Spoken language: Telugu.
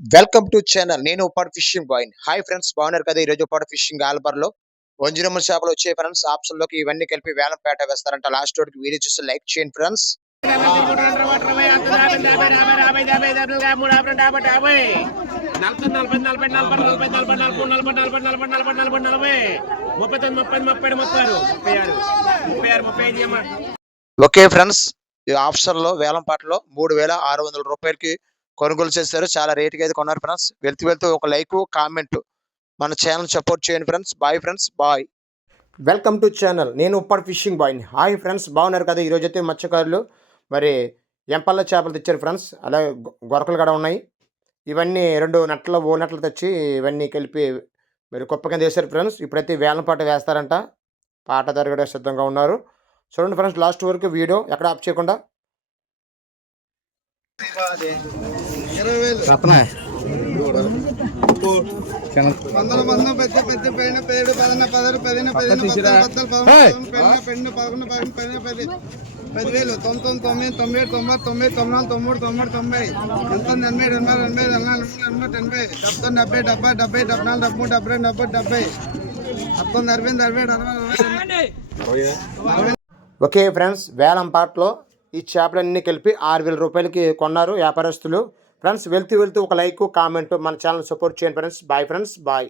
వెల్కమ్ టు ఛానల్ నేను పాటు ఫిషింగ్ బాయ్ హాయ్ ఫ్రెండ్స్ బాగున్నారు కదా ఈరోజు పాటు ఫిషింగ్ ఆల్బర్లో వంజరమ్మ చేపలు వచ్చే ఫ్రెండ్స్ ఆప్షన్లోకి ఇవన్నీ కలిపి వేలం పేట వేస్తారంట లాస్ట్కి వీడియో చూసి లైక్ చేయండి ఫ్రెండ్స్ ఓకే ఫ్రెండ్స్ ఈ ఆప్షన్లో వేలం పాటలో మూడు వేల ఆరు వందల రూపాయలకి కొనుగోలు చేశారు. చాలా రేటుకి అయితే కొన్నారు ఫ్రెండ్స్ వెళ్తూ వెళ్తూ ఒక లైక్ కామెంట్ మన ఛానల్ సపోర్ట్ చేయండి friends bye friends bye welcome to channel నేను ఉప్పాడు ఫిషింగ్ బాయ్ని హాయ్ ఫ్రెండ్స్ బాగున్నారు కదా? ఈరోజు అయితే మత్స్యకారులు. మరి ఎంపల్ల చేపలు తెచ్చారు ఫ్రెండ్స్ అలాగే గొరకలు కూడా ఉన్నాయి. ఇవన్నీ రెండు నట్లు ఓ నట్లు తెచ్చి ఇవన్నీ కలిపి మరి కుప్ప కింద వేశారు ఫ్రెండ్స్ ఇప్పుడైతే వేలం పాట వేస్తారంట. పాట జరగడం సిద్ధంగా ఉన్నారు. చూడండి ఫ్రెండ్స్ లాస్ట్ వరకు వీడియో ఎక్కడ ఆప్ చేయకుండా వందల వంద పెద్ద పెద్ద పైన పేడు పదన పదరు పదిన పదిన పద్దెన పద్దలు పదకొండు పది పదివేలు. తొమ్మిది తొమ్మిది తొమ్మిది తొంభై తొమ్మిది తొమ్మిది తొమ్మిది తొమ్మిది తొంభై. పంతొమ్మిది ఎనభై ఎనభై ఎనభై ఎనభై ఎనభై ఎనభై ఎనభై. డెబ్బై డెబ్బై డెబ్బై డెబ్బై నాలుగు డెబ్బై డెబ్బై రెండు డెబ్బై. డెబ్బై పంతొమ్మిది అరవై అరవై అరవై అరవై. ఓకే ఫ్రెండ్స్ వేలం పాటలో ఈ చేపలన్నీ కలిపి ఆరు వేల రూపాయలకి కొన్నారు వ్యాపారస్తులు. ఫ్రెండ్స్ వెళ్తూ వెళ్తూ ఒక లైక్ కామెంట్ మన ఛానల్ సపోర్ట్ చేయండి ఫ్రెండ్స్. Bye friends bye.